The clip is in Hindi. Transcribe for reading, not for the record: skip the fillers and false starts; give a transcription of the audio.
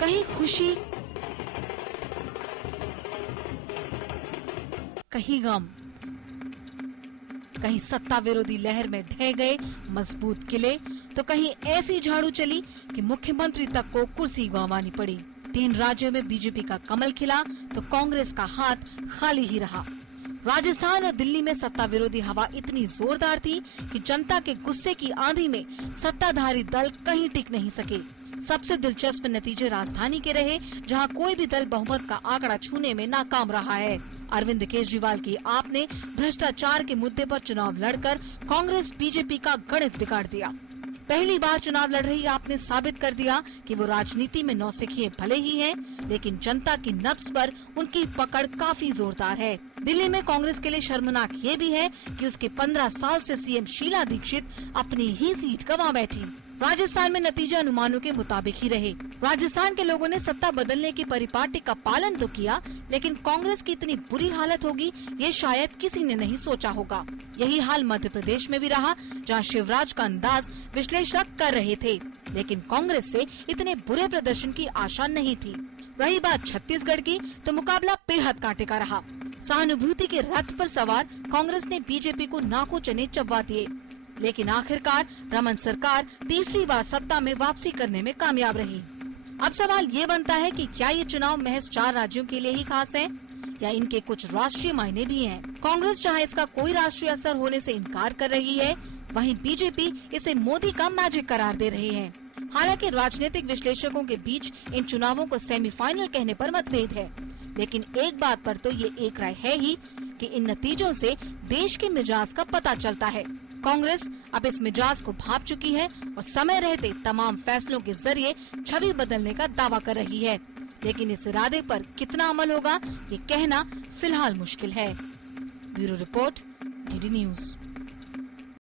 कहीं खुशी, कहीं गम, कहीं सत्ता विरोधी लहर में ढह गए मजबूत किले, तो कहीं ऐसी झाड़ू चली कि मुख्यमंत्री तक को कुर्सी गंवानी पड़ी। 3 राज्यों में बीजेपी का कमल खिला तो कांग्रेस का हाथ खाली ही रहा। राजस्थान और दिल्ली में सत्ता विरोधी हवा इतनी जोरदार थी कि जनता के गुस्से की आंधी में सत्ताधारी दल कहीं टिक नहीं सके। सबसे दिलचस्प नतीजे राजधानी के रहे, जहां कोई भी दल बहुमत का आंकड़ा छूने में नाकाम रहा है। अरविंद केजरीवाल की आप ने भ्रष्टाचार के मुद्दे पर चुनाव लड़कर कांग्रेस बीजेपी का गणित बिगाड़ दिया। पहली बार चुनाव लड़ रही आपने साबित कर दिया कि वो राजनीति में नौसिखिए भले ही हैं, लेकिन जनता की नब्ज पर उनकी पकड़ काफी जोरदार है। दिल्ली में कांग्रेस के लिए शर्मनाक ये भी है कि उसके 15 साल से सीएम शीला दीक्षित अपनी ही सीट गंवा बैठी। राजस्थान में नतीजे अनुमानों के मुताबिक ही रहे। राजस्थान के लोगों ने सत्ता बदलने की परिपाटी का पालन तो किया, लेकिन कांग्रेस की इतनी बुरी हालत होगी ये शायद किसी ने नहीं सोचा होगा। यही हाल मध्य प्रदेश में भी रहा, जहां शिवराज का अंदाज विश्लेषक कर रहे थे, लेकिन कांग्रेस से इतने बुरे प्रदर्शन की आशा नहीं थी। रही बात छत्तीसगढ़ की, तो मुकाबला बेहद कांटे का रहा। सहानुभूति के रथ पर सवार कांग्रेस ने बीजेपी को नाको चने चबवा दिए, लेकिन आखिरकार रमन सरकार तीसरी बार सत्ता में वापसी करने में कामयाब रही। अब सवाल ये बनता है कि क्या ये चुनाव महज 4 राज्यों के लिए ही खास है या इनके कुछ राष्ट्रीय मायने भी हैं। कांग्रेस जहां इसका कोई राष्ट्रीय असर होने से इनकार कर रही है, वहीं बीजेपी इसे मोदी का मैजिक करार दे रही है। हालांकि राजनीतिक विश्लेषकों के बीच इन चुनावों को सेमीफाइनल कहने पर मतभेद है, लेकिन एक बात पर तो ये एक राय है ही कि इन नतीजों से देश के मिजाज का पता चलता है। कांग्रेस अब इस मिजाज को भांप चुकी है और समय रहते तमाम फैसलों के जरिए छवि बदलने का दावा कर रही है, लेकिन इस इरादे पर कितना अमल होगा ये कहना फिलहाल मुश्किल है। Bureau report, DD news.